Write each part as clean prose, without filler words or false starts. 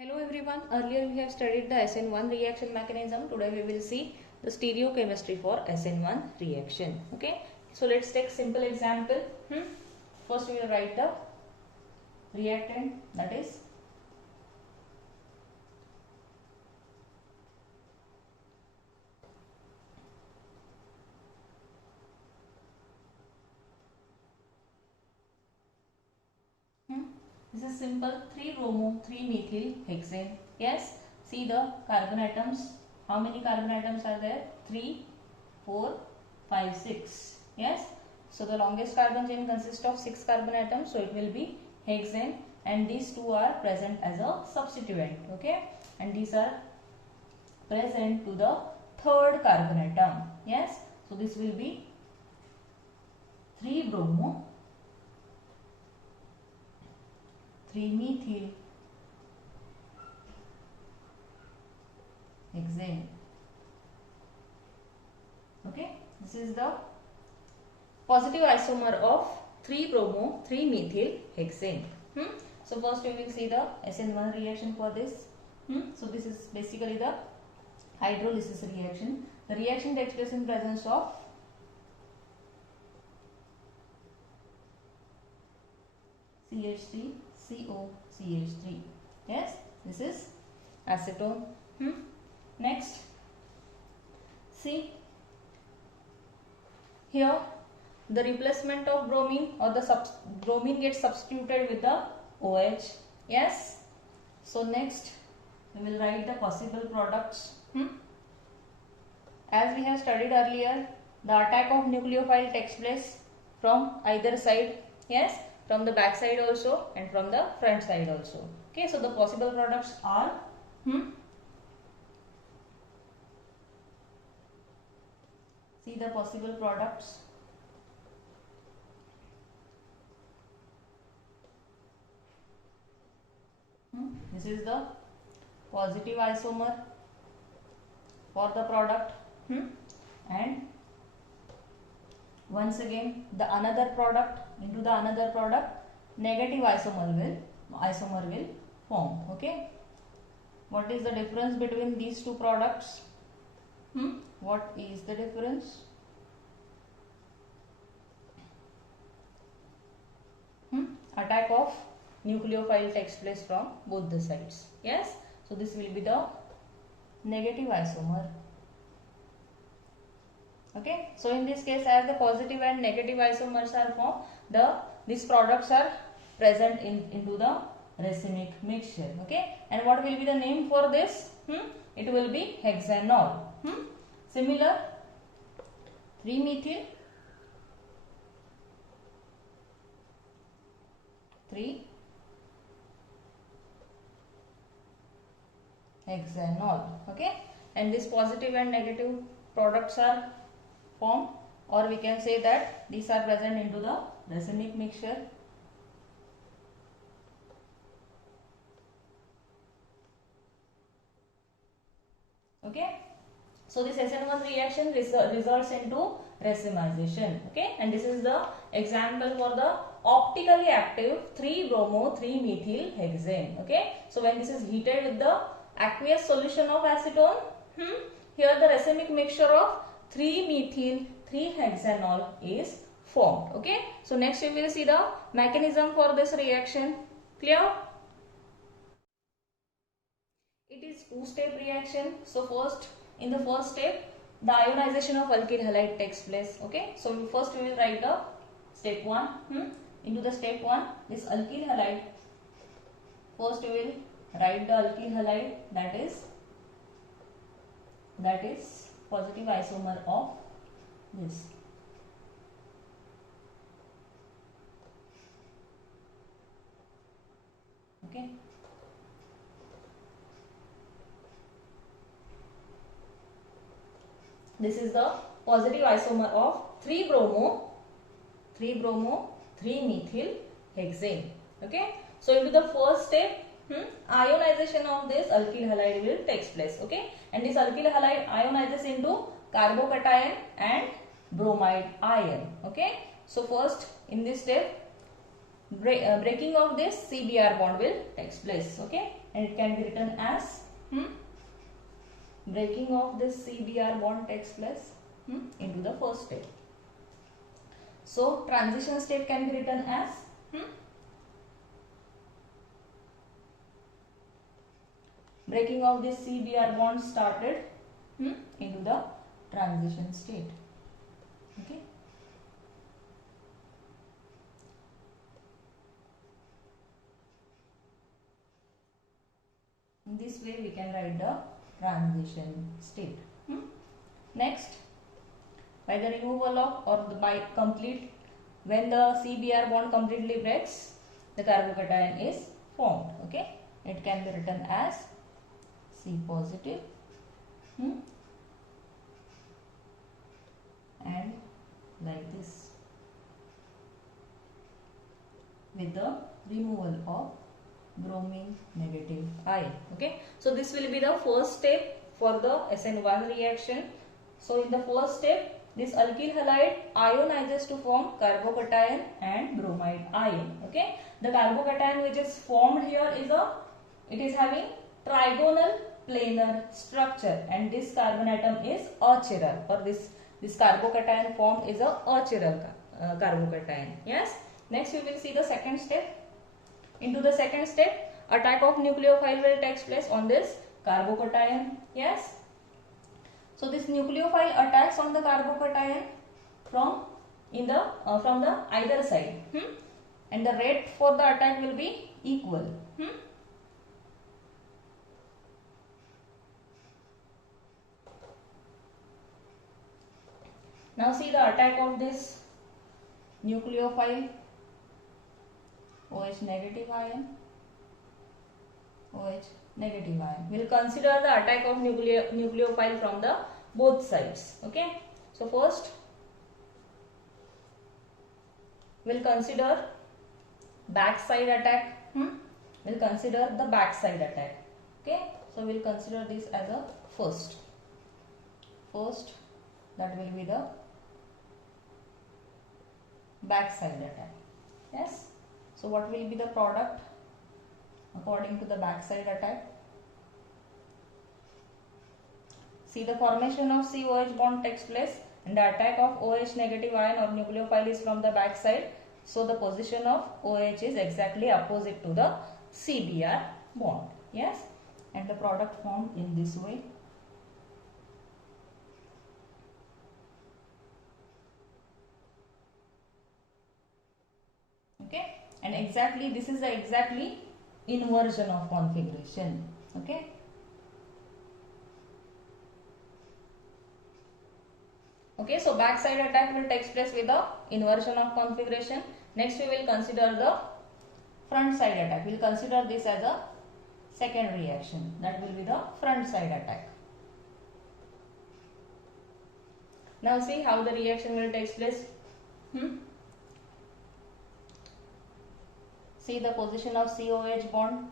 Hello everyone, earlier we have studied the SN1 reaction mechanism. Today we will see the stereochemistry for SN1 reaction. Okay, so let's take simple example. First we will write the reactant, that is this is simple 3-bromo 3-methyl hexane. Yes, see the carbon atoms. How many carbon atoms are there? 3, 4, 5, 6. Yes, so the longest carbon chain consists of 6 carbon atoms, so it will be hexane, and these two are present as a substituent. Okay, and these are present to the third carbon atom. Yes, so this will be 3-bromo 3-methyl hexane. Okay, this is the positive isomer of 3-bromo 3-methyl hexane. So first we will see the SN1 reaction for this. So this is basically the hydrolysis reaction. The reaction takes place in presence of CH3 CO CH3. Yes, this is acetone. Next, see here the replacement of bromine, or the bromine gets substituted with the OH. Yes, so next we will write the possible products. As we have studied earlier, the attack of nucleophile takes place from either side. Yes, from the back side also and from the front side also. Okay, so the possible products are see the possible products. This is the positive isomer for the product, and once again the another product into the another product, negative isomer will form. Okay, what is the difference between these two products? What is the difference? Attack of nucleophile takes place from both the sides. Yes, so this will be the negative isomer. Okay, so in this case, as the positive and negative isomers are formed, these products are present into the racemic mixture. Okay, and what will be the name for this? It will be hexanol. Similar, 3-methyl 3-hexanol. Okay, and these positive and negative products are formed, or we can say that these are present into the racemic mixture. Okay, so this SN1 reaction results into racemization. Okay, and this is the example for the optically active 3-bromo 3-methyl hexane. Okay, so when this is heated with the aqueous solution of acetone, here the racemic mixture of 3-methyl 3-hexanol is formed. Okay, so next we will see the mechanism for this reaction. Clear? It is two-step reaction. So in the first step, the ionization of alkyl halide takes place. Okay, so first we will write the step 1. Into the step 1, this alkyl halide, first we will write the alkyl halide, that is positive isomer of this. Okay, this is the positive isomer of 3-bromo 3-methyl hexane. Okay, so into the first step, ionization of this alkyl halide will takes place. Okay, and this alkyl halide ionizes into carbocation and bromide ion. Okay, so first in this step breaking of this CBr bond will take place. Okay, and it can be written as breaking of this CBr bond takes place into the first step. So transition state can be written as breaking of this CBr bond started into the transition state. Okay. In this way we can write the transition state. Next, by the removal of or by complete, when the CBr bond completely breaks, the carbocation is formed. Okay, it can be written as C positive and like this, with the removal of bromine negative ion. Okay, so this will be the first step for the SN1 reaction. So in the first step, this alkyl halide ionizes to form carbocation and bromide ion. Okay, the carbocation which is formed here is having trigonal planar structure, and this carbon atom is achiral, or this carbocation formed is a achiral carbocation. Yes. Next we will see the second step. Into the second step, attack of nucleophile will take place on this carbocation. Yes. So this nucleophile attacks on the carbocation from the either side, and the rate for the attack will be equal. Now see the attack of this nucleophile OH negative ion. OH negative ion. We'll consider the attack of nucleophile from the both sides. Okay. So first we'll consider backside attack. We'll consider the backside attack. Okay. So we'll consider this as a first. That will be the backside attack. Yes. So what will be the product according to the backside attack? See, the formation of COH bond takes place and the attack of OH negative ion or nucleophile is from the backside. So the position of OH is exactly opposite to the CBr bond. Yes, and the product formed in this way. Okay. And exactly this is the exactly inversion of configuration. Okay. Okay, so backside attack will take place with the inversion of configuration. Next we will consider the front side attack. We will consider this as a second reaction. That will be the front side attack. Now see how the reaction will take place. See the position of COH bond.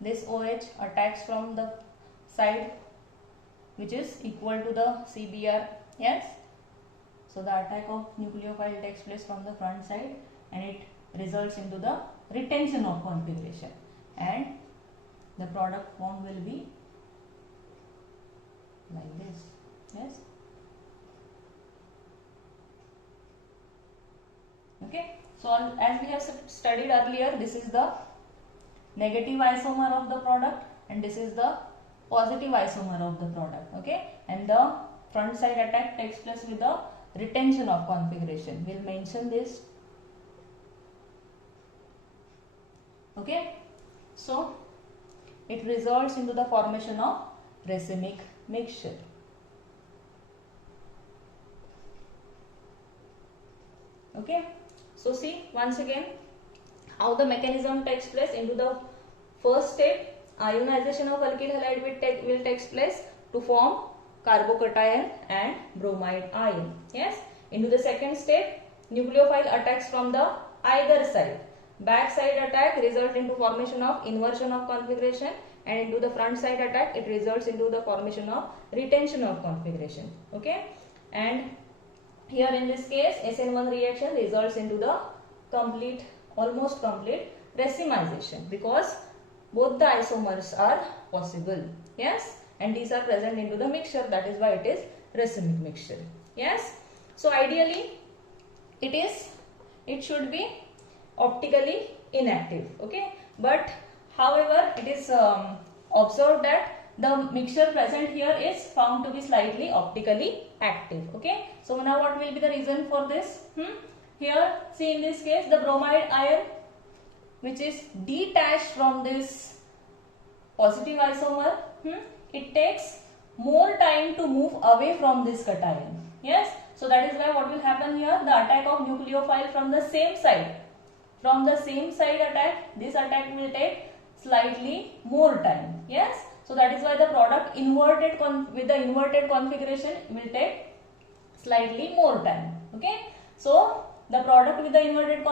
This OH attacks from the side which is equal to the CBr. Yes. So the attack of nucleophile takes place from the front side and it results into the retention of configuration, and the product formed will be like this. Yes. Okay. So as we have studied earlier, this is the negative isomer of the product and this is the positive isomer of the product. Okay, and the front side attack takes place with the retention of configuration. We'll mention this. Okay, so it results into the formation of racemic mixture. Okay, so see once again how the mechanism takes place. Into the first step, ionization of alkyl halide will take place to form carbocation and bromide ion. Yes. Into the second step, nucleophile attacks from the either side. Back side attack results into formation of inversion of configuration, and into the front side attack it results into the formation of retention of configuration. Okay, and here in this case SN1 reaction results into the complete almost complete racemization, because both the isomers are possible. Yes, and these are present into the mixture, that is why it is racemic mixture. Yes, so ideally it should be optically inactive. Okay, but however it is observed that the mixture present here is found to be slightly optically active. Okay, so now what will be the reason for this? Here, see, in this case the bromide ion, which is detached from this positive isomer, it takes more time to move away from this cation. Yes, so that is why what will happen here, the attack of nucleophile from the same side, attack, this attack will take slightly more time. Yes, so that is why the product inverted with the inverted configuration will take slightly more time. Okay, so the product with the inverted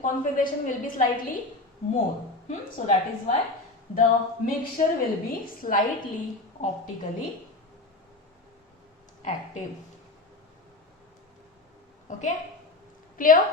configuration will be slightly more. So that is why the mixture will be slightly optically active. Okay, clear?